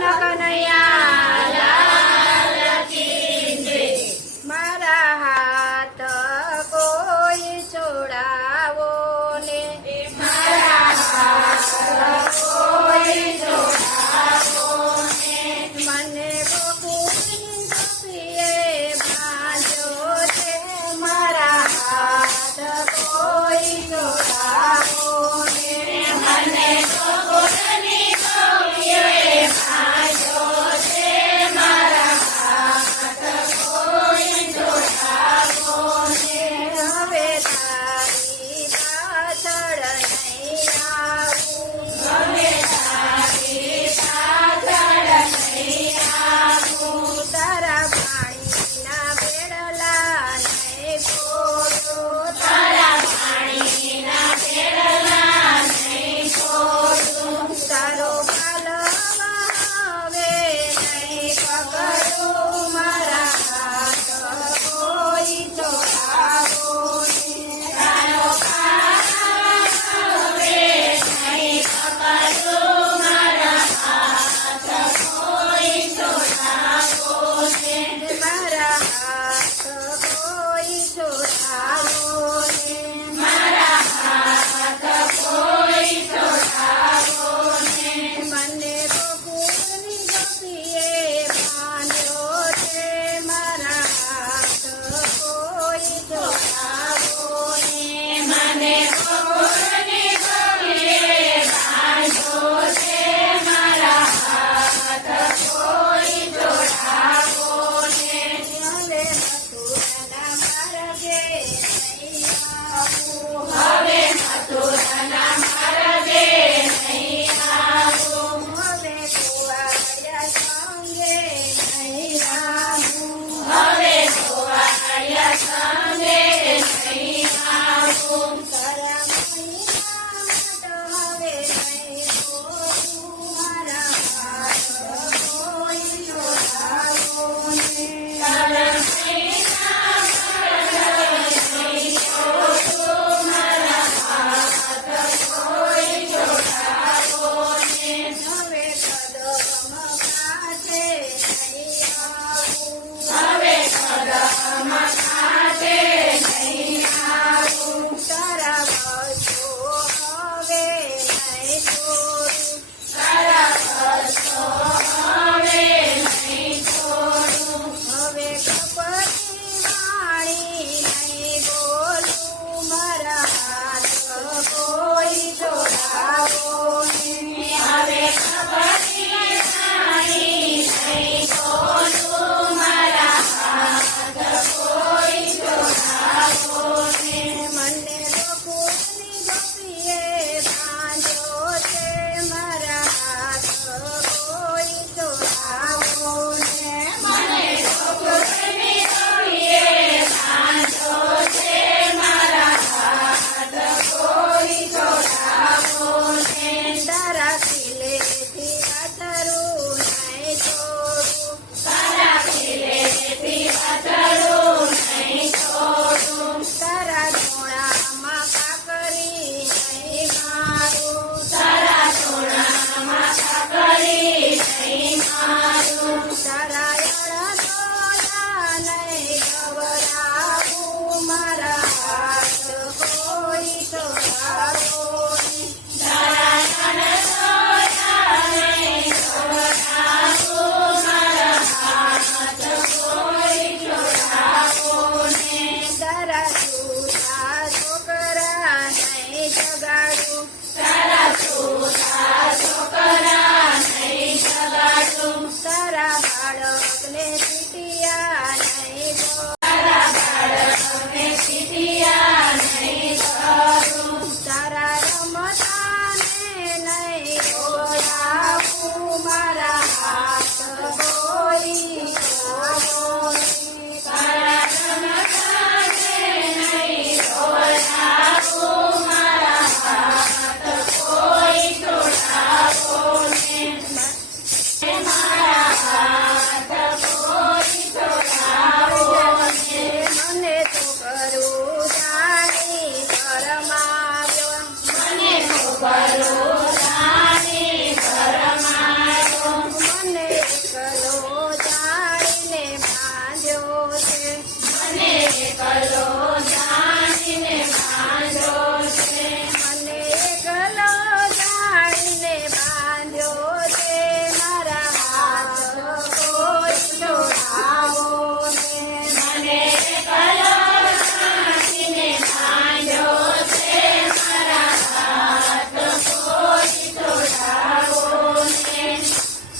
કૃષ્ણ કનૈયા લાલ કી જય। મારા હાથ કોઈ છોડાવો ને, મારા હાથ કોઈ છોડાવો ને, મને ગોકુળની ગોપીએ બાંધ્યો છે। મારા હાથ કોઈ છોડાવો ને, મને ગોકુળની ગોપીએ બાંધ્યો છે। મારા હાથ કોઈ છોડાવો ને, હવે તારી પાછળ નહીં આવું, હવે તારી પાછળ નહીં આવું, તારા પાણીના બેડલા નહીં છોડું, તારા પાણીના બેડલા નહીં છોડું, તારો પાલવા હવે નહીં પકડું। મારા હાથ કોઈ છોડાવો ને, તારો પાલવા હવે નહીં પકડું। મારા હાથ કોઈ છોડાવો ને, મારા હાથ કોઈ છોડાવો ને, મારા હાથ કોઈ છોડાવો ને, મને ગોકુળની ગોપીએ બાંધ્યો છે। મારા હાથ કોઈ છોડાવો ને, મને ગોકુળની ગોપીએ બાંધ્યો છે। મારા હાથ કોઈ છોડાવો ને, હવે મથુરાના માર્ગે નહીં આવું, હવે મથુરાના માર્ગે નહીં આવું, હવે કુંવારિયા સંગે નહીં આવું, હવે કુંવારિયા સંગે નહીં આવું,